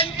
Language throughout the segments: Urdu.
MP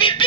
PP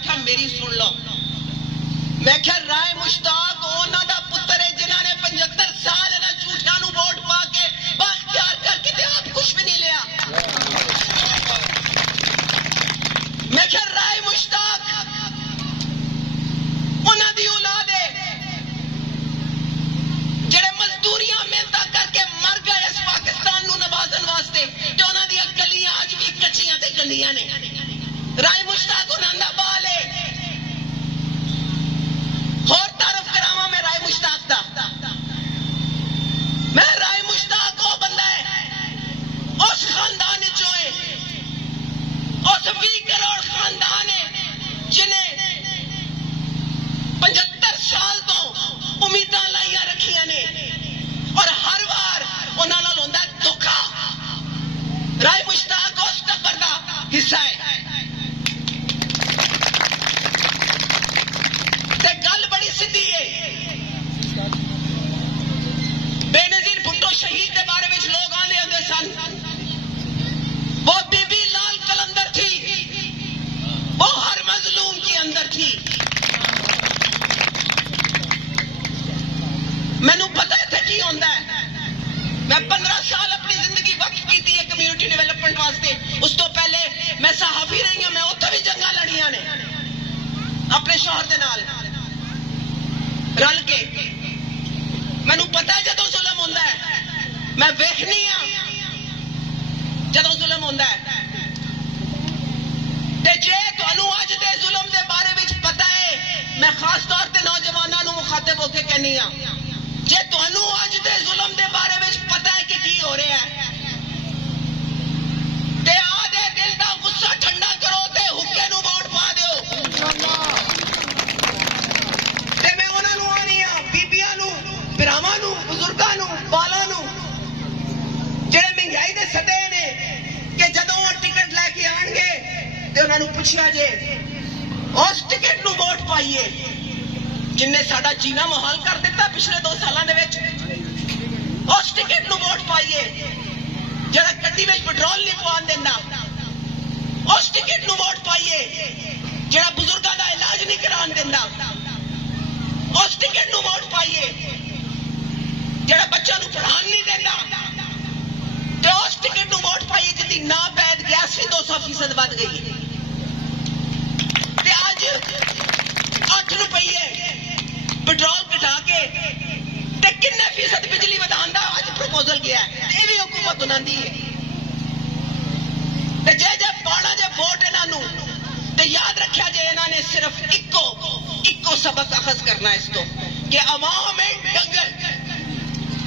آخیا میری سن لو. میں کیا رائے مشتاق انہوں دا پتر ہے جنہوں نے 75 سال انہاں جھوٹیاں نو ووٹ پا کے بااختیار کر کے تے آپ کچھ بھی نہیں لیا. میں کیا رائے مشتاق انہوں دی اولاد ہے جڑے مزدوریاں محنت کر کے مر گئے اس پاکستان نو نوازن واسطے تے انہوں دی گلیاں اج بھی کچیاں تے گندیاں نے. رائے مشتاق انہوں دا بال ہے. اور تعارف کراواں میں رائے مشتاق دا. میں رائے مشتاق وہ بندہ ہے اس خاندان چوں ہے اس 20 کروڑ خاندان ہے جنہیں 75 سال تو امیداں لائیاں رکھیاں نے اور ہر بار انہاں نال ہوندا دھوکا. رائے مشتاق اس ٹبر دا حصہ ہے. گل بڑی سیدھی ہے. بے نظیر بھٹو شہید کے بارے میں لوگ آنے ہوتے سن. وہ بی بی لال قلندر تھی. وہ ہر مظلوم کے اندر تھی. مینو پتا اتنے کی ہوتا ہے. میں 15 سال اپنی زندگی وقت کی تھی کمیونٹی ڈیولپمنٹ واسطے. اس تو پہلے میں صحافی رہی ہوں. میں اتنے بھی جنگاں لڑیاں نے اپنے شوہر دے نال رل کے. مینو پتا ہے جدو ظلم ہوتا ہے میں ویکھنی ہاں. جدو ظلم ہوتا ہے جے تمہیں اج دے ظلم دے بارے میں پتا ہے میں خاص طور پہ نوجوانوں مخاطب ہو کے کہنی ہاں جے تمہیں اج دے ظلم دے بارے میں پتا ہے کہ کی ہو رہا ہے تے آ دے دل دا غصہ ٹھنڈا کرو تے حکے نو ووٹ پا دیو. براواں بزرگاں بالاں جڑے مہنگائی دے سدے نے کہ جدوں ٹکٹ لے کے آن گے تے انہاں نوں پوچھیا جے اس ٹکٹ نو ووٹ پائیے جن نے ساڈا جینا محال کر دیتا پچھلے 2 سالاں دے وچ. اس ٹکٹ نو ووٹ پائیے جڑا گڈی وچ پٹرول نہیں پوان دیندا. اس ٹکٹ نو ووٹ پائیے جڑا بزرگاں دا علاج نہیں کران دیندا. اس ٹکٹ نو ووٹ پائیے جڑا بچہ نو پڑھان نہیں دینا. تو اس ٹکٹ نو ووٹ پائیے جی ناپید گیس بھی 200% ود گئی. آج 8 روپیے پٹرول کٹا کے کنے فیصد بجلی ودان دا اج پروپوزل گیا ہے. یہ بھی حکومت انہوں دی ہے. جے جے پانا جے ووٹ انہوں تو یاد رکھا جے انہوں نے صرف ایکو سبق اخذ کرنا اس تو کہ عوام ہے ڈنگر.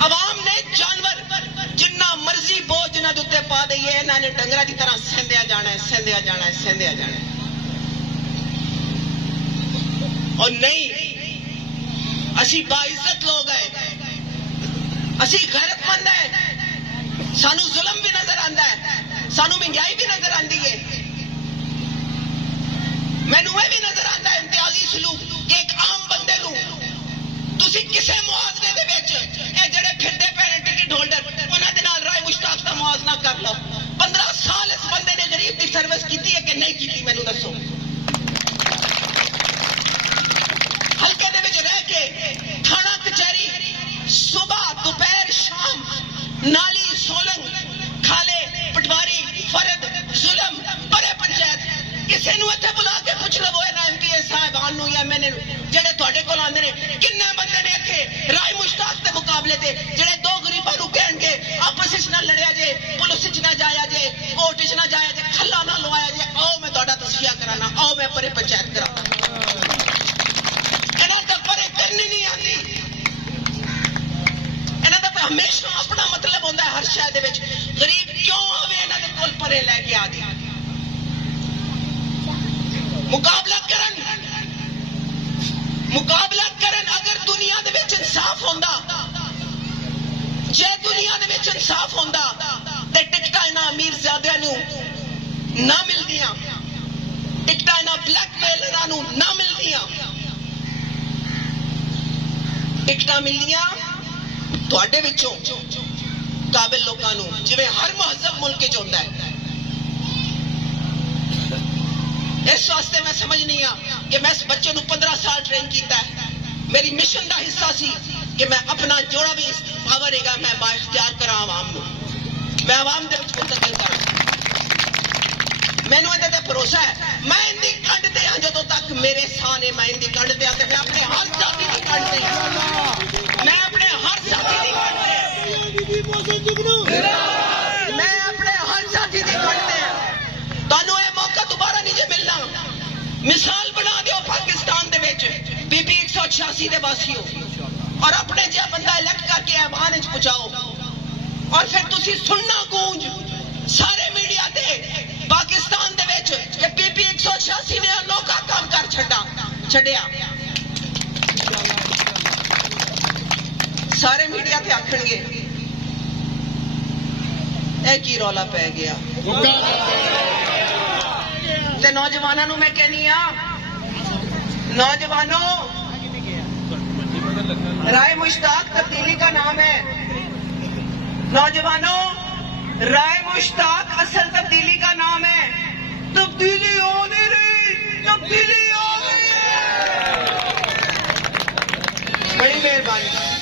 عوام نے جانور جنہ مرضی بوجھ نہ دے پا دئیے انہوں نے ڈنگر کی طرح سہندیا جانا ہے سہندیا جانا ہے سہندیا جانا ہے. اور نہیں اسی باعزت لوگ ہیں. اسی غیرت مند ہیں. سانو ظلم بھی نظر آتا ہے. سانو مہنگائی بھی نظر آتی ہے. مینو یہ بھی نظر آتا ہے امتیازی سلوک کہ ایک عام بندے نو تسی کسے موازنے دے وچ اے جڑے پھردے پے ٹکٹ ہولڈر انہاں دے نال رائے مشتاق دا موازنہ کر لو. 15 سال اس بندے نے غریب دی سروس کیتی ہے کہ نہیں کیتی مینوں دسو. ہلکے دے وچ رہ کے تھانہ کچہری صبح دوپہر شام نالی سولنگ کھالے پٹواری فرد ظلم بڑے پنچایت کسی نو اتنے بلا کے پوچھ لو ایم پی اے صاحبان یا میں نے جڑے تھوڑے کول آندے نے کنے بندے نے اتنے رائے مشتاق کے مقابلے تے جڑے 2 غریباں نو کہن گے آپس وچ نہ لڑیا جے پولیس وچ نہ جایا جے کوٹ وچ نہ جایا جے کھلا نہ لوایا جے آؤ میں تہاڈا تصفیہ کرانا آؤ میں پرے پنچایت کرانا. انہاں دا پرے کرنی نہیں آندی. انہاں دا ہمیشہ اپنا مطلب ہوندا ہے ہر شے دے وچ. غریب کیوں آوے انہاں دے کول پرے لے کے آ گیا. مقابلہ کرن اگر دنیا دے وچ انصاف ہوندا جے دنیا دے وچ انصاف ہوندا تے ٹکٹاں انہاں امیر زیادہ نو نہ ملدیاں. ٹکٹاں انہاں بلیک میلراں نو نہ ملدیاں. ٹکٹاں ملدیاں تواڈے وچوں قابل لوکاں نو جویں ہر مہذب ملک وچ ہوندا ہے. اس واسطے میں سمجھنی ہاں کہ میں اس بچے نو 15 سال ٹرین کیتا ہے. میری مشن دا حصہ سی کہ میں اپنا جوڑا بھی پاور ہے گا میں با اختیار کرا عوام نو, میں عوام دے وچ منتقل کرا. مینوں اندر تے بھروسہ ہے میں ان دی کنڈ تے ہاں جدوں تک میرے ساہ نے میں ان دی کنڈ تے ہاں تے میں اپنے ہر ساتھی دی کنڈ تے ہاں, میں اپنے ہر ساتھی دی کنڈ تے میں اپنے ہر ساتھی دی کنڈ تے ہاں. تانوں اے موقع دوبارہ نہیں جے ملنا. مثال بنا دیو پاکستان دے وچ بی بی 186 دے واسیو اور اپنے جہا بندہ الیکٹ کر کے ایوان وچ پہنچاؤ اور پھر تسی سننا گونج سارے میڈیا تے پاکستان دے وچ کہ بی بی 186 نے انوکھا کام کر چھڈیا. سارے میڈیا تے آکھن گے اے کی رولا پی گیا. تے نوجوانوں میں کہنی ہاں نوجوانوں رائے مشتاق تبدیلی کا نام ہے. نوجوانوں رائے مشتاق اصل تبدیلی کا نام ہے. تبدیلی ہو نہیں رہی, تبدیلی ہو رہی ہے. بڑی مہربانی.